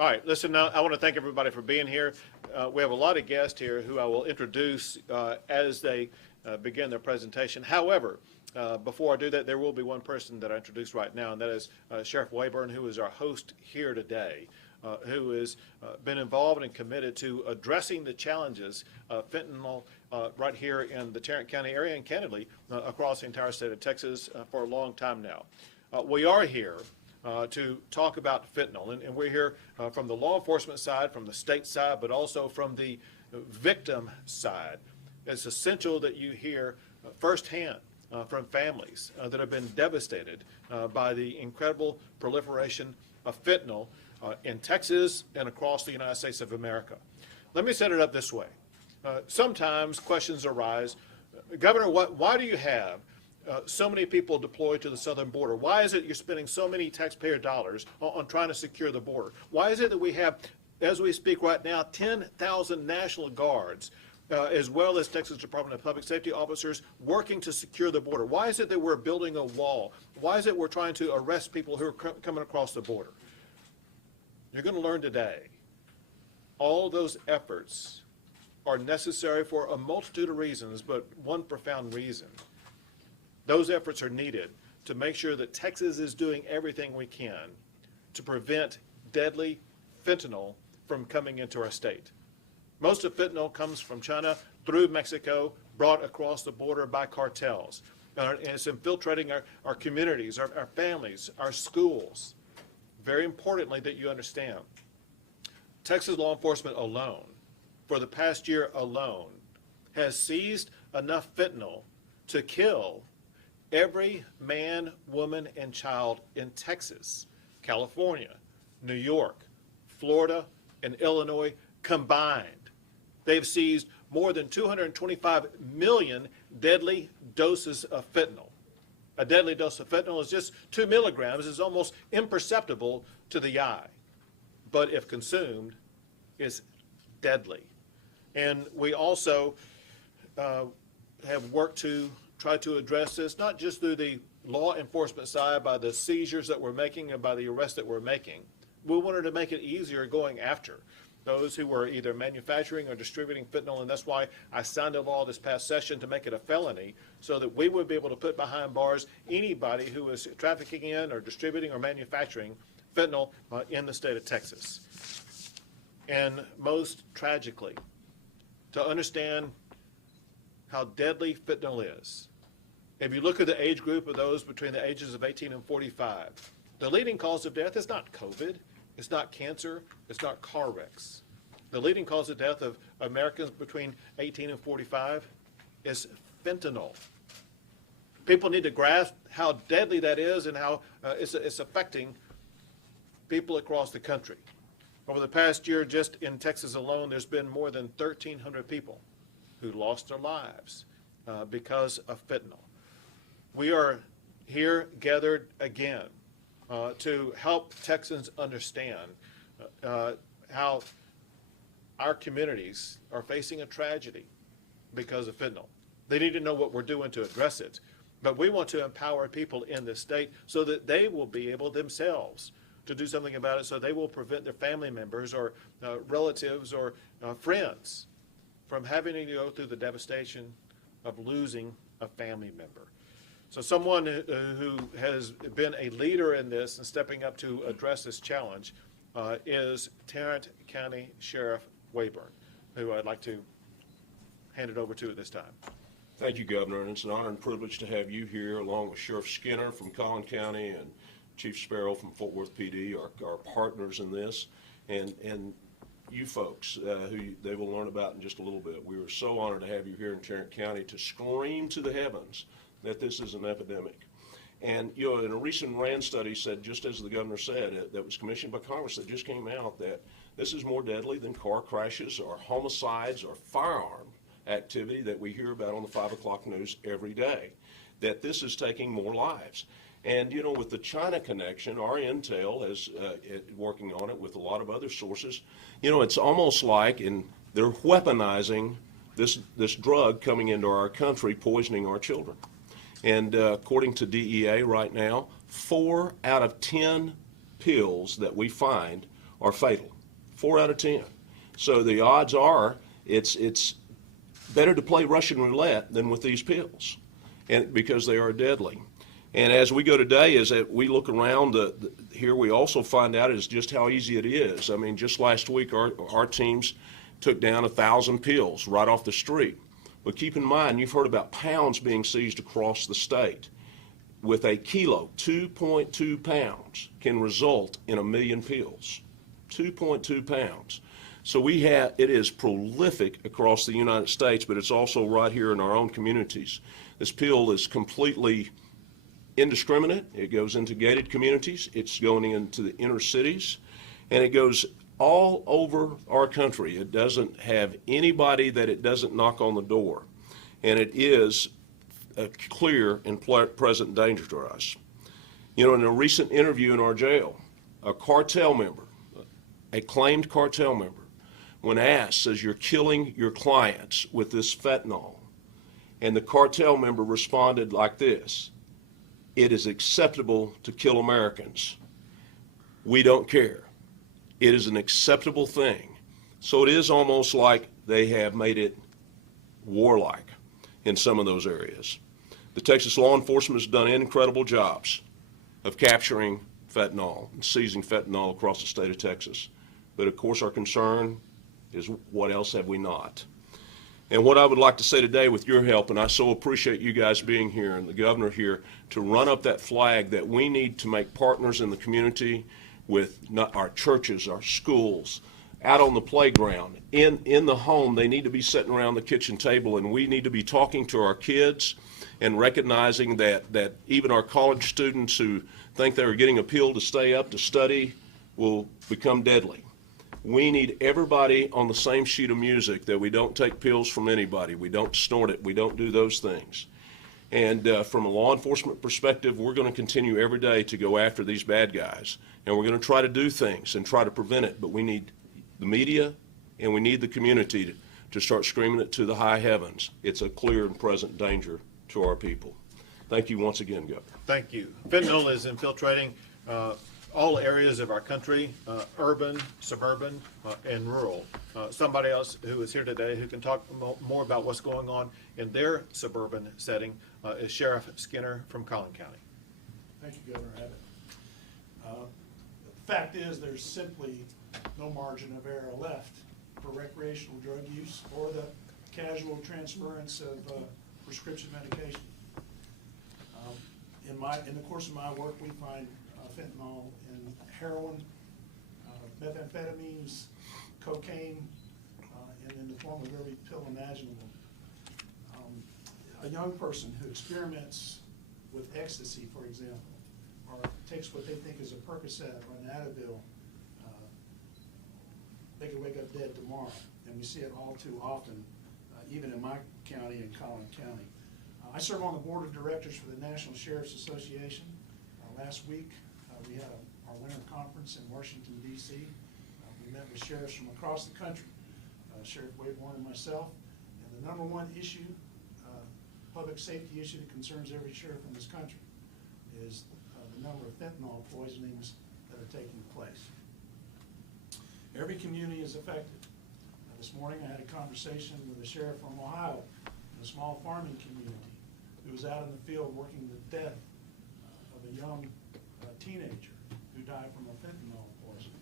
All right, listen, now I want to thank everybody for being here. We have a lot of guests here who I will introduce as they begin their presentation. However, before I do that, there will be one person that I introduce right now, and that is Sheriff Wayburn, who is our host here today, who has been involved and committed to addressing the challenges of fentanyl right here in the Tarrant County area and candidly across the entire state of Texas for a long time now. We are here to talk about fentanyl, and we're here from the law enforcement side, from the state side, but also from the victim side. It's essential that you hear firsthand from families that have been devastated by the incredible proliferation of fentanyl in Texas and across the United States of America. Let me set it up this way. Sometimes questions arise, Governor, why do you have so many people deployed to the southern border? Why is it you're spending so many taxpayer dollars on trying to secure the border? Why is it that we have, as we speak right now, 10,000 National Guards, as well as Texas Department of Public Safety officers working to secure the border? Why is it that we're building a wall? Why is it we're trying to arrest people who are coming across the border? You're going to learn today all those efforts are necessary for a multitude of reasons, but one profound reason. Those efforts are needed to make sure that Texas is doing everything we can to prevent deadly fentanyl from coming into our state. Most of fentanyl comes from China through Mexico, brought across the border by cartels. And it's infiltrating our communities, our families, our schools. Very importantly that you understand, Texas law enforcement alone, for the past year alone, has seized enough fentanyl to kill every man, woman, and child in Texas, California, New York, Florida, and Illinois combined. They've seized more than 225 million deadly doses of fentanyl. A deadly dose of fentanyl is just 2 milligrams. It's almost imperceptible to the eye. But if consumed, it's deadly. And we also have worked to try to address this, not just through the law enforcement side by the seizures that we're making and by the arrests that we're making. We wanted to make it easier going after those who were either manufacturing or distributing fentanyl, and that's why I signed a law this past session to make it a felony so that we would be able to put behind bars anybody who is trafficking in or distributing or manufacturing fentanyl in the state of Texas. And most tragically, to understand how deadly fentanyl is, if you look at the age group of those between the ages of 18 and 45, the leading cause of death is not COVID, it's not cancer, it's not car wrecks. The leading cause of death of Americans between 18 and 45 is fentanyl. People need to grasp how deadly that is and how it's affecting people across the country. Over the past year, just in Texas alone, there's been more than 1,300 people who lost their lives because of fentanyl. We are here gathered again to help Texans understand how our communities are facing a tragedy because of fentanyl. They need to know what we're doing to address it. But we want to empower people in this state so that they will be able themselves to do something about it, so they will prevent their family members or relatives or friends from having to go through the devastation of losing a family member. So someone who has been a leader in this and stepping up to address this challenge is Tarrant County Sheriff Wayburn, who I'd like to hand it over to at this time. Thank you, Governor, and it's an honor and privilege to have you here along with Sheriff Skinner from Collin County and Chief Sparrow from Fort Worth PD, our partners in this, and you folks who they will learn about in just a little bit. We are so honored to have you here in Tarrant County to scream to the heavens that this is an epidemic. And, you know, in a recent RAND study said, just as the governor said, that was commissioned by Congress that just came out, that this is more deadly than car crashes or homicides or firearm activity that we hear about on the 5 o'clock news every day, that this is taking more lives. And, you know, with the China connection, our intel is working on it with a lot of other sources. You know, it's almost like they're weaponizing this drug coming into our country, poisoning our children. And according to DEA right now, 4 out of 10 pills that we find are fatal. 4 out of 10. So the odds are it's better to play Russian roulette than with these pills, and because they are deadly. And as we go today, as we look around here, we also find out is just how easy it is. I mean, just last week, our teams took down 1,000 pills right off the street. But keep in mind, you've heard about pounds being seized across the state. With a kilo, 2.2 pounds can result in 1 million pills. 2.2 pounds. So it is prolific across the United States, but it's also right here in our own communities. This pill is completely indiscriminate. It goes into gated communities. It's going into the inner cities, and it goes all over our country. It doesn't have anybody that it doesn't knock on the door, and it is a clear and present danger to us. You know, in a recent interview in our jail, a cartel member, a claimed cartel member, when asked, says, "You're killing your clients with this fentanyl." And the cartel member responded like this: "It is acceptable to kill Americans. We don't care. It is an acceptable thing." So it is almost like they have made it warlike in some of those areas. The Texas law enforcement has done incredible jobs of capturing fentanyl and seizing fentanyl across the state of Texas. But of course our concern is what else have we not? And what I would like to say today with your help, and I so appreciate you guys being here and the governor here, to run up that flag that we need to make partners in the community with our churches, our schools, out on the playground, in the home. They need to be sitting around the kitchen table, and we need to be talking to our kids and recognizing that even our college students who think they're getting a pill to stay up to study will become deadly. We need everybody on the same sheet of music, that we don't take pills from anybody, we don't snort it, we don't do those things. And from a law enforcement perspective, we're going to continue every day to go after these bad guys, and we're going to try to do things and try to prevent it. But we need the media and we need the community to start screaming it to the high heavens. It's a clear and present danger to our people. Thank you once again, Governor. Thank you. Fentanyl is infiltrating all areas of our country, urban, suburban, and rural. Somebody else who is here today who can talk more about what's going on in their suburban setting is Sheriff Skinner from Collin County. Thank you, Governor Abbott. The fact is, there's simply no margin of error left for recreational drug use or the casual transference of prescription medication. In the course of my work, we find fentanyl in heroin, methamphetamines, cocaine, and in the form of every pill imaginable. A young person who experiments with ecstasy, for example, or takes what they think is a Percocet or an Advil, they could wake up dead tomorrow. And we see it all too often, even in my county, in Collin County. I serve on the board of directors for the National Sheriff's Association. Last week, we had our winter conference in Washington, D.C. We met with sheriffs from across the country, Sheriff Wayborn and myself. And the number one issue, public safety issue that concerns every sheriff in this country, is the number of fentanyl poisonings that are taking place. Every community is affected. This morning I had a conversation with a sheriff from Ohio, in a small farming community, who was out in the field working the death of a young teenager who died from a fentanyl poison.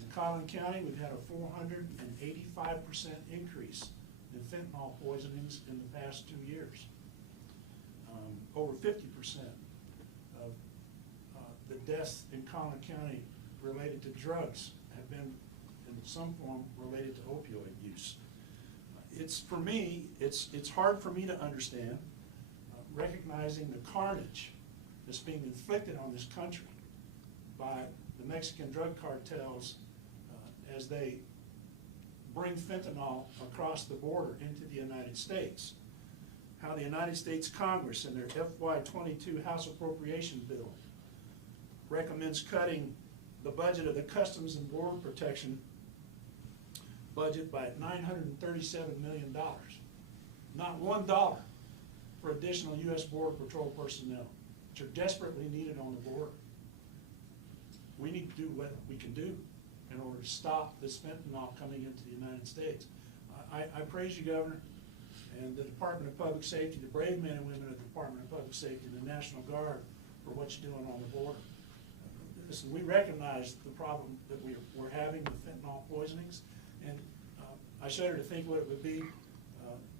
In Collin County, we've had a 485% increase in fentanyl poisonings in the past 2 years. Over 50% of the deaths in Collin County related to drugs have been in some form related to opioid use. For me, it's hard for me to understand, recognizing the carnage that's being inflicted on this country by the Mexican drug cartels as they bring fentanyl across the border into the United States. How the United States Congress in their FY22 House Appropriation bill recommends cutting the budget of the Customs and Border Protection budget by $937 million. Not $1 for additional U.S. Border Patrol personnel, which are desperately needed on the border. we need to do what we can do in order to stop this fentanyl coming into the United States. I praise you, Governor, and the Department of Public Safety, the brave men and women of the Department of Public Safety, and the National Guard for what you're doing on the border. Listen, we recognize the problem that we're having with fentanyl poisonings, and I shudder to think what it would be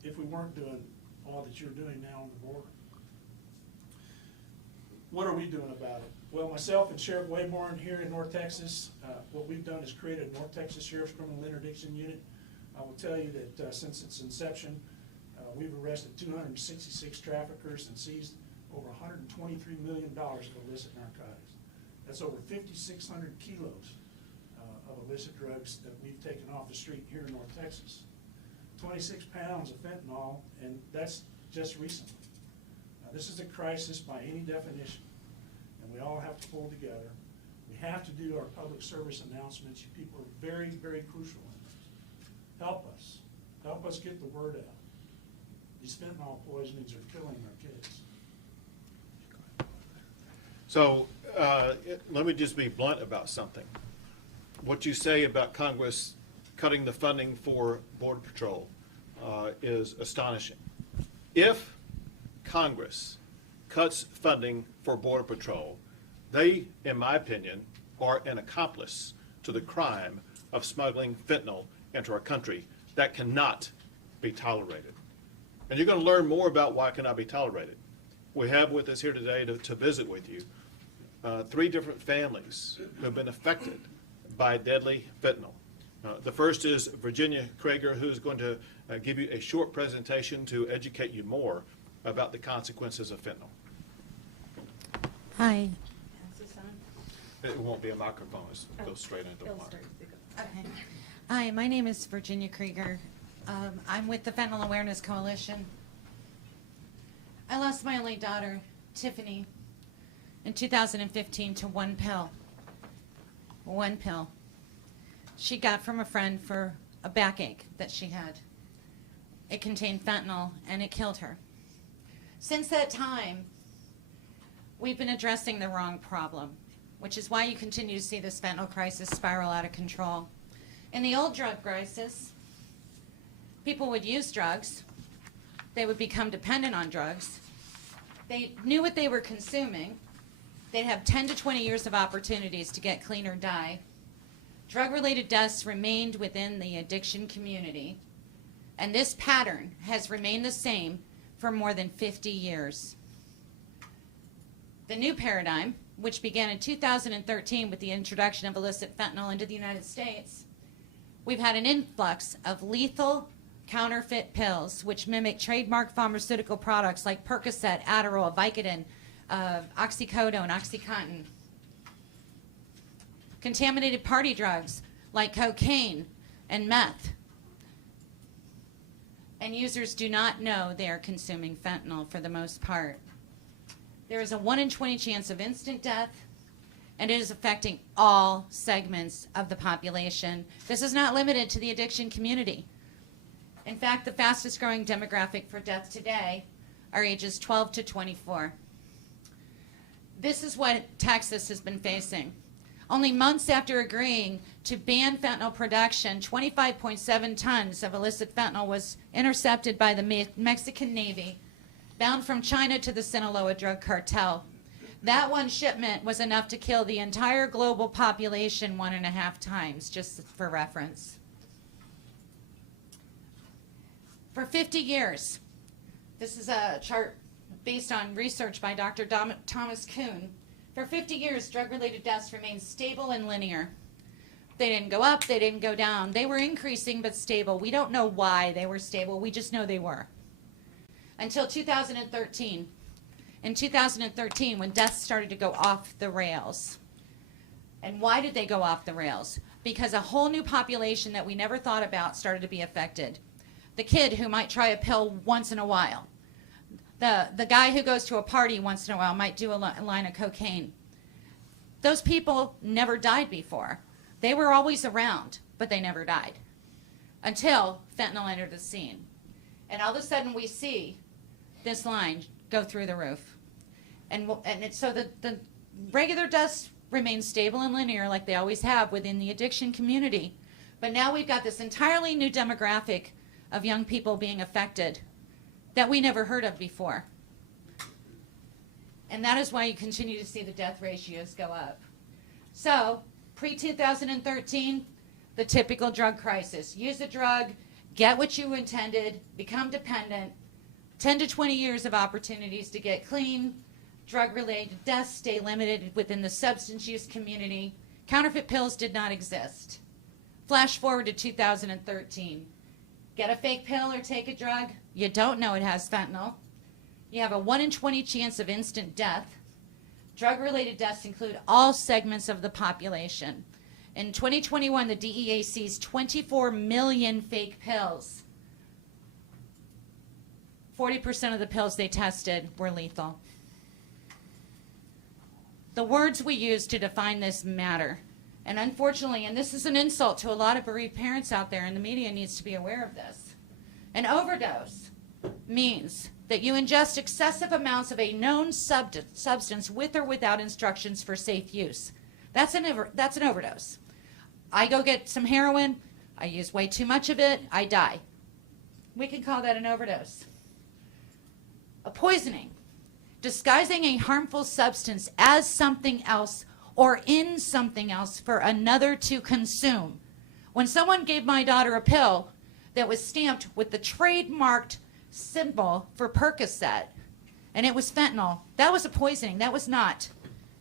if we weren't doing all that you're doing now on the border. What are we doing about it? Well, myself and Sheriff Wayborn here in North Texas, what we've done is created a North Texas Sheriff's Criminal Interdiction Unit. I will tell you that since its inception, we've arrested 266 traffickers and seized over $123 million of illicit narcotics. That's over 5,600 kilos of illicit drugs that we've taken off the street here in North Texas. 26 pounds of fentanyl, and that's just recently. This is a crisis by any definition, and we all have to pull together. We have to do our public service announcements. You people are very, very crucial in this. Help us get the word out. These fentanyl poisonings are killing our kids. So let me just be blunt about something. What you say about Congress cutting the funding for Border Patrol is astonishing. If Congress cuts funding for Border Patrol, they, in my opinion, are an accomplice to the crime of smuggling fentanyl into our country. That cannot be tolerated. And you're going to learn more about why it cannot be tolerated. We have with us here today to visit with you 3 different families who have been affected by deadly fentanyl. The first is Virginia Krager, who's going to give you a short presentation to educate you more about the consequences of fentanyl. Hi. It won't be a microphone, it goes straight into the mic. Okay. Hi, my name is Virginia Krieger. I'm with the Fentanyl Awareness Coalition. I lost my only daughter, Tiffany, in 2015 to one pill. One pill. She got from a friend for a backache that she had. It contained fentanyl, and it killed her. Since that time, we've been addressing the wrong problem, which is why you continue to see this fentanyl crisis spiral out of control. In the old drug crisis, people would use drugs. They would become dependent on drugs. They knew what they were consuming. They'd have 10 to 20 years of opportunities to get clean or die. Drug-related deaths remained within the addiction community, and this pattern has remained the same for more than 50 years. The new paradigm, which began in 2013 with the introduction of illicit fentanyl into the United States, we've had an influx of lethal counterfeit pills which mimic trademark pharmaceutical products like Percocet, Adderall, Vicodin, oxycodone, OxyContin. Contaminated party drugs like cocaine and meth. And users do not know they are consuming fentanyl for the most part. There is a 1 in 20 chance of instant death, and it is affecting all segments of the population. This is not limited to the addiction community. In fact, the fastest growing demographic for death today are ages 12 to 24. This is what Texas has been facing. Only months after agreeing to ban fentanyl production, 25.7 tons of illicit fentanyl was intercepted by the Mexican Navy, bound from China to the Sinaloa drug cartel. That one shipment was enough to kill the entire global population 1.5 times, just for reference. For 50 years, this is a chart based on research by Dr. Thomas Kuhn. For 50 years, drug-related deaths remained stable and linear. They didn't go up, they didn't go down. They were increasing but stable. We don't know why they were stable, we just know they were. Until 2013. In 2013, when deaths started to go off the rails. And why did they go off the rails? Because a whole new population that we never thought about started to be affected. The kid who might try a pill once in a while. The guy who goes to a party once in a while might do a line of cocaine. Those people never died before. They were always around, but they never died. Until fentanyl entered the scene. And all of a sudden we see this line go through the roof. So the regular deaths remain stable and linear like they always have within the addiction community. But now we've got this entirely new demographic of young people being affected that we never heard of before. And that is why you continue to see the death ratios go up. So, pre-2013, the typical drug crisis. Use a drug, get what you intended, become dependent, 10 to 20 years of opportunities to get clean, drug-related deaths stay limited within the substance use community. Counterfeit pills did not exist. Flash forward to 2013. Get a fake pill or take a drug, you don't know it has fentanyl. You have a 1 in 20 chance of instant death. Drug-related deaths include all segments of the population. In 2021, the DEA seized 24 million fake pills. 40% of the pills they tested were lethal. The words we use to define this matter. And unfortunately, and this is an insult to a lot of bereaved parents out there, and the media needs to be aware of this, an overdose means that you ingest excessive amounts of a known substance with or without instructions for safe use. That's an overdose. I go get some heroin, I use way too much of it, I die. We can call that an overdose. A poisoning, disguising a harmful substance as something else or in something else for another to consume. When someone gave my daughter a pill that was stamped with the trademarked symbol for Percocet, and it was fentanyl, that was a poisoning. That was not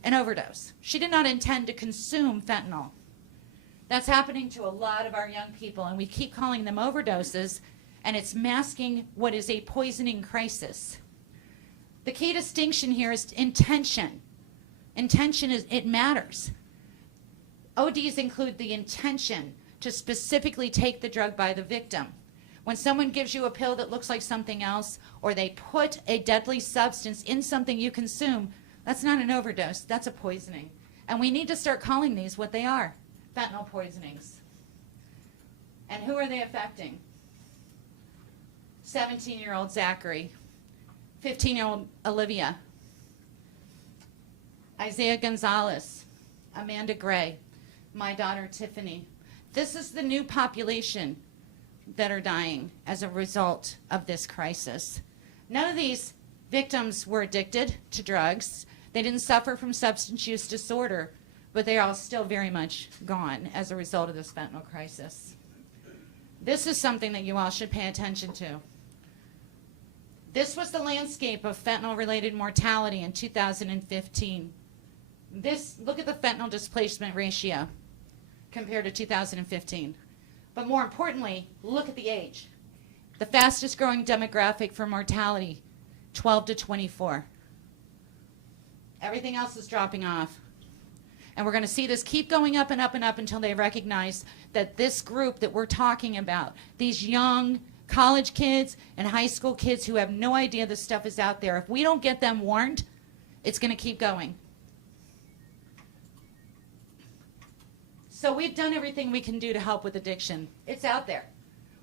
an overdose. She did not intend to consume fentanyl. That's happening to a lot of our young people, and we keep calling them overdoses, and it's masking what is a poisoning crisis. The key distinction here is intention. Intention is, it matters. ODs include the intention to specifically take the drug by the victim. When someone gives you a pill that looks like something else, or they put a deadly substance in something you consume, that's not an overdose, that's a poisoning. And we need to start calling these what they are, fentanyl poisonings. And who are they affecting? 17-year-old Zachary, 15-year-old Olivia, Isaiah Gonzalez, Amanda Gray, my daughter Tiffany. This is the new population that are dying as a result of this crisis. None of these victims were addicted to drugs. They didn't suffer from substance use disorder, but they are all still very much gone as a result of this fentanyl crisis. This is something that you all should pay attention to. This was the landscape of fentanyl-related mortality in 2015. Look at the fentanyl displacement ratio compared to 2015. But more importantly, look at the age. The fastest growing demographic for mortality, 12 to 24. Everything else is dropping off. And we're going to see this keep going up and up and up until they recognize that this group that we're talking about, these young college kids and high school kids who have no idea this stuff is out there, if we don't get them warned, it's going to keep going. So we've done everything we can do to help with addiction. It's out there.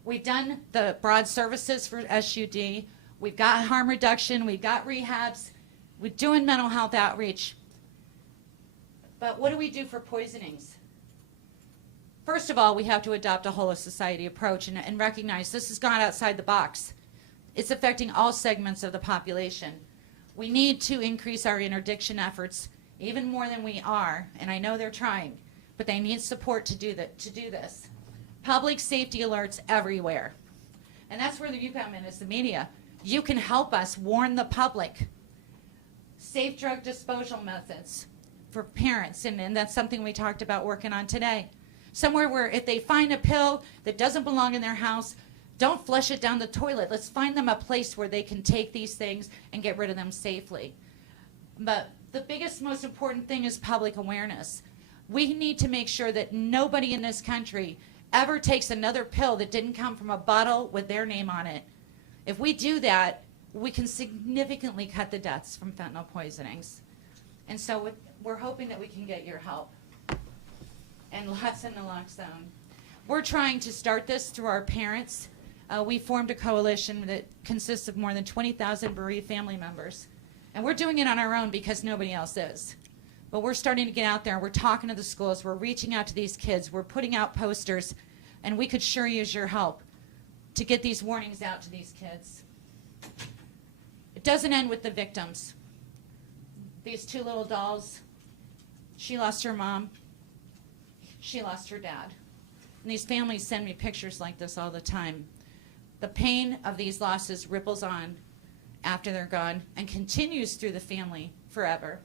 We've done the broad services for SUD. We've got harm reduction. We've got rehabs. We're doing mental health outreach. But what do we do for poisonings? First of all, we have to adopt a whole of society approach and recognize this has gone outside the box. It's affecting all segments of the population. We need to increase our interdiction efforts even more than we are, and I know they're trying, but they need support to do this. Public safety alerts everywhere. And that's where you come in as the media. You can help us warn the public. Safe drug disposal methods for parents, and that's something we talked about working on today. Somewhere where if they find a pill that doesn't belong in their house, don't flush it down the toilet. Let's find them a place where they can take these things and get rid of them safely. But the biggest, most important thing is public awareness. We need to make sure that nobody in this country ever takes another pill that didn't come from a bottle with their name on it. If we do that, we can significantly cut the deaths from fentanyl poisonings. And so we're hoping that we can get your help. And lots in naloxone. We're trying to start this through our parents. We formed a coalition that consists of more than 20,000 bereaved family members. And we're doing it on our own because nobody else is. But we're starting to get out there. We're talking to the schools. We're reaching out to these kids. We're putting out posters, and we could sure use your help to get these warnings out to these kids. It doesn't end with the victims. These two little dolls, she lost her mom, she lost her dad. And these families send me pictures like this all the time. The pain of these losses ripples on after they're gone and continues through the family forever.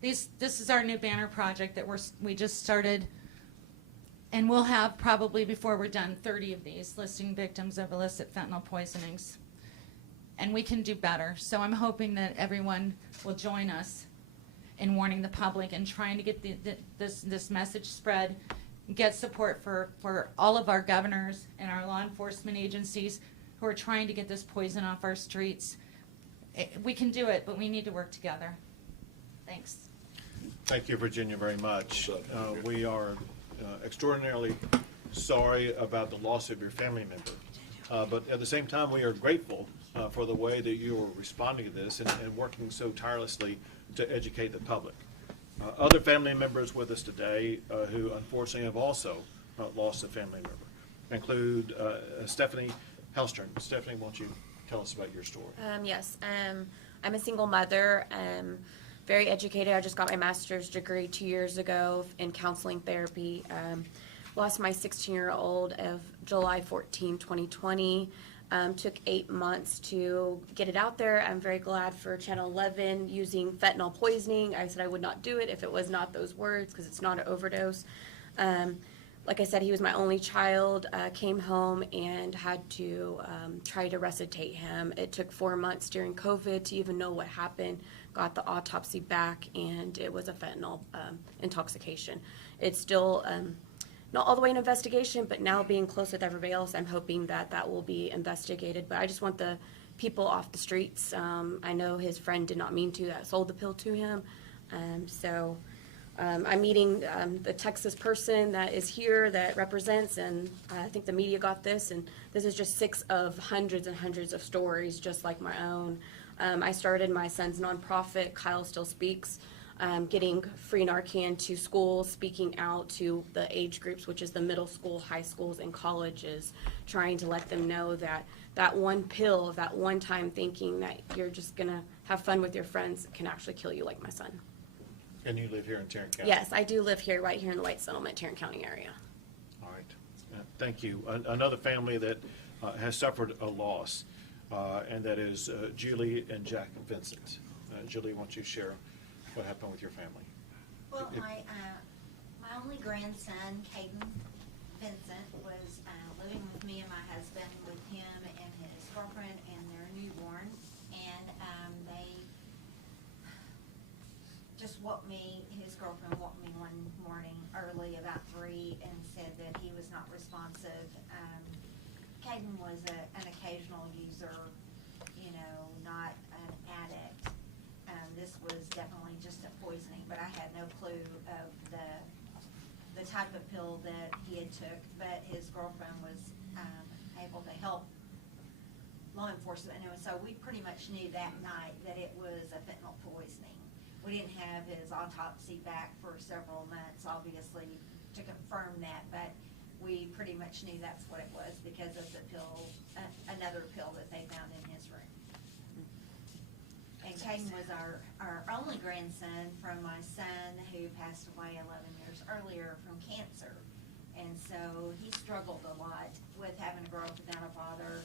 This is our new banner project that we just started, and we'll have probably before we're done 30 of these listing victims of illicit fentanyl poisonings. And we can do better. So I'm hoping that everyone will join us in warning the public and trying to get this message spread, get support for all of our governors and our law enforcement agencies who are trying to get this poison off our streets. We can do it, but we need to work together. Thanks. Thank you, Virginia, very much. We are extraordinarily sorry about the loss of your family member. But at the same time, we are grateful for the way that you are responding to this and working so tirelessly to educate the public. Other family members with us today who unfortunately have also lost a family member include Stephanie Hellstrom. Stephanie, won't you tell us about your story? Yes, I'm a single mother, very educated. I just got my master's degree 2 years ago in counseling therapy. Lost my 16-year-old of July 14, 2020. Took 8 months to get it out there. I'm very glad for Channel 11 using fentanyl poisoning. I said I would not do it if it was not those words, because it's not an overdose. Like I said, he was my only child. Came home and had to try to resuscitate him. It took 4 months during COVID to even know what happened. Got the autopsy back, and it was a fentanyl intoxication. It's still not all the way in investigation, but now being close with everybody else, I'm hoping that that will be investigated. But I just want the people off the streets. I know his friend did not mean to, that sold the pill to him. I'm meeting the Texas person that is here that represents, and I think the media got this, and this is just 6 of hundreds and hundreds of stories just like my own. I started my son's nonprofit, Kyle Still Speaks, getting free Narcan to schools, speaking out to the age groups, which is the middle school, high schools, and colleges, trying to let them know that that one pill, that one time thinking that you're just going to have fun with your friends can actually kill you, like my son. And you live here in Tarrant County? Yes, I do live here, right here in the White Settlement, Tarrant County area. All right. Thank you. Another family that has suffered a loss, and that is Julie and Jack Vincent. Julie, why don't you share what happened with your family? Well, my only grandson, Caden Vincent, was living with me and my husband, with him and his girlfriend and their newborn, and they just his girlfriend woke me one morning early about 3 and said that he was not responsive. Caden was an occasional user, not an addict. This was definitely just a poisoning, but I had no clue of the type of pill that he had took, but his girlfriend was able to help law enforcement, and so we pretty much knew that night that it was a fentanyl poisoning. We didn't have his autopsy back for several months, obviously, to confirm that, but we pretty much knew that's what it was because of the pill, another pill that they found in his room. And Caden was our only grandson from my son who passed away 11 years earlier from cancer. And so he struggled a lot with having to grow up without a father.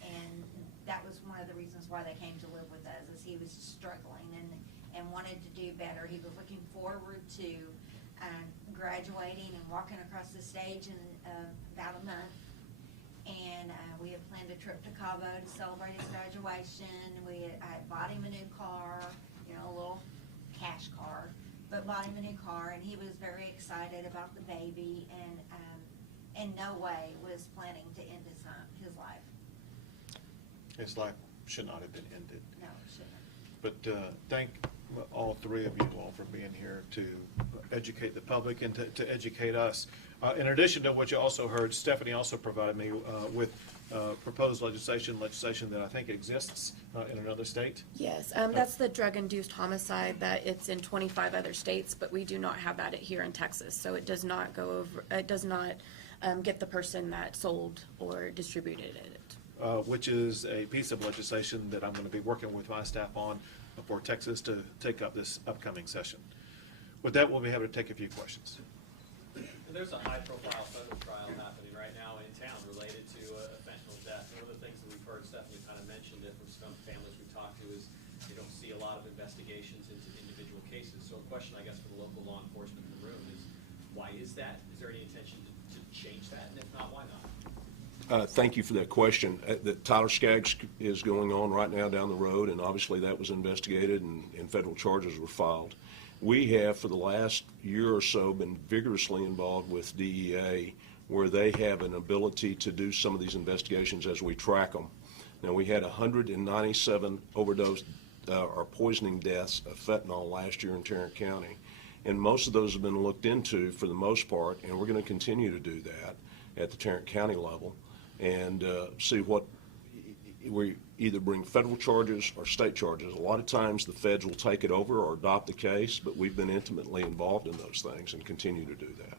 And that was one of the reasons why they came to live with us, is he was struggling and wanted to do better. He was looking forward to graduating and walking across the stage in about a month. And we had planned a trip to Cabo to celebrate his graduation. I had bought him a new car, a little cash car, but bought him a new car, and he was very excited about the baby, and in no way was planning to end his life. His life should not have been ended. No, it shouldn't. But thank all 3 of you all for being here to educate the public and to educate us. In addition to what you also heard, Stephanie also provided me with proposed legislation that I think exists in another state. Yes, that's the drug-induced homicide that it's in 25 other states, but we do not have that here in Texas. So it does not go over, it does not get the person that sold or distributed it. Which is a piece of legislation that I'm going to be working with my staff on for Texas to take up this upcoming session. With that, we'll be happy to take a few questions. And there's a high-profile federal trial happening right now in town related to a fentanyl death. One of the things that we've heard, Stephanie kind of mentioned it from some families we've talked to, is they don't see a lot of investigations into individual cases. So a question, I guess, for the local law enforcement in the room is, why is that? Is there any intention to change that? And if not, why not? Thank you for that question. The Tyler Skaggs is going on right now down the road, and obviously that was investigated and federal charges were filed. We have, for the last year or so, been vigorously involved with DEA, where they have an ability to do some of these investigations as we track them. Now, we had 197 overdose or poisoning deaths of fentanyl last year in Tarrant County, and most of those have been looked into for the most part, and we're going to continue to do that at the Tarrant County level and see what we either bring federal charges or state charges. A lot of times the feds will take it over or adopt the case, but we've been intimately involved in those things and continue to do that.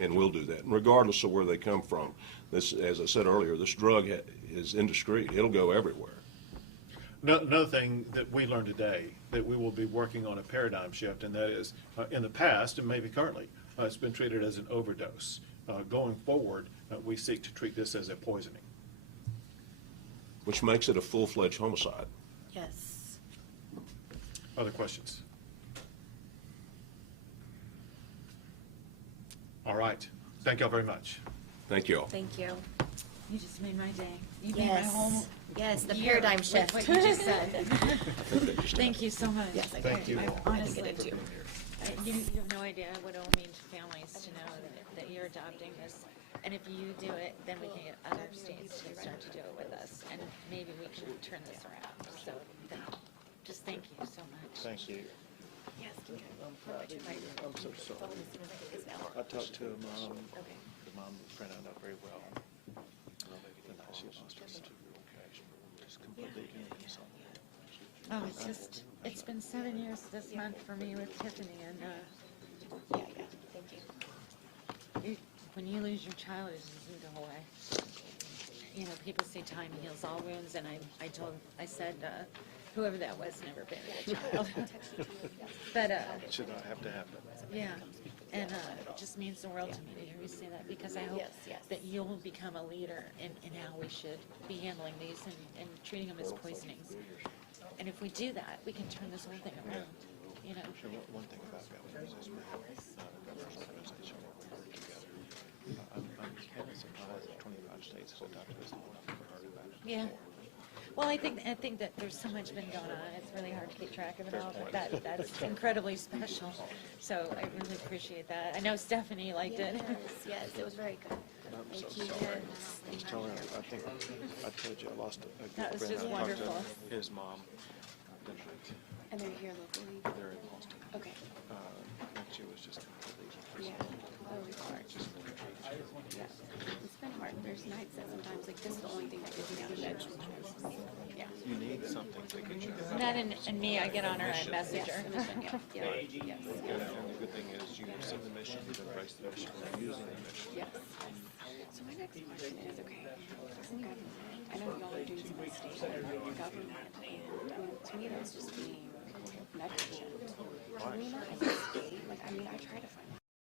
And we'll do that, and regardless of where they come from. This, as I said earlier, this drug is indiscreet. It'll go everywhere. Another thing that we learned today, that we will be working on a paradigm shift, and that is, in the past, and maybe currently, it's been treated as an overdose. Going forward, we seek to treat this as a poisoning. Which makes it a full-fledged homicide. Yes. Other questions? All right. Thank y'all very much. Thank you all. Thank you. You just made my day. You made my whole Yes, the year paradigm with shift. what you just said. Thank you so much. Yes, I Thank you all. Honestly, I think it you have no idea what it will mean to families to know that you're adopting this. And if you do it, then we can get other states to start to do it with us, and maybe we can turn this around. So, just thank you so much. Thank you. Yes, can you I'm so sorry. I talked to a mom. The mom printed out very well. And she lost her 2-year-old cash. Just completely innocent. Oh, it's been 7 years this month for me with Tiffany, and thank you. when you lose your child, it doesn't go away. You know, people say time heals all wounds, and I said, whoever that was never buried a child. But, It should not have to happen. yeah, and it just means the world to me to hear you say that, because I hope that you'll become a leader in how we should be handling these and treating them as poisonings. And if we do that, we can turn this whole thing around, you know. Sure, one thing about governors is we have a governor's organization where we work together. I'm kind of surprised that 25 states have adopted this law. I've never heard about it. Yeah. Well, I think that there's so much been going on. It's really hard to keep track of it all, but that's incredibly special. So I really appreciate that. I know Stephanie liked it. Yes, it was very good. I'm so sorry. I was telling her, I think I told you I lost a good That was friend. just I talked to wonderful. his mom tonight. And they're here locally? They're in Boston. Okay. And she was just completely Yeah. Oh, it's hard. just Yeah. It's been hard. There's nights that sometimes, like, this is the only thing that gets me out of bed sometimes. Yeah. you need something to get you out. That and me, I get on her and message her. Yeah. Yes. And the good thing is you see the mission, you embrace the mission, you're using the mission. Yes. So my next question is, okay, as a government, I know y'all are doing some state government, and to me that's just being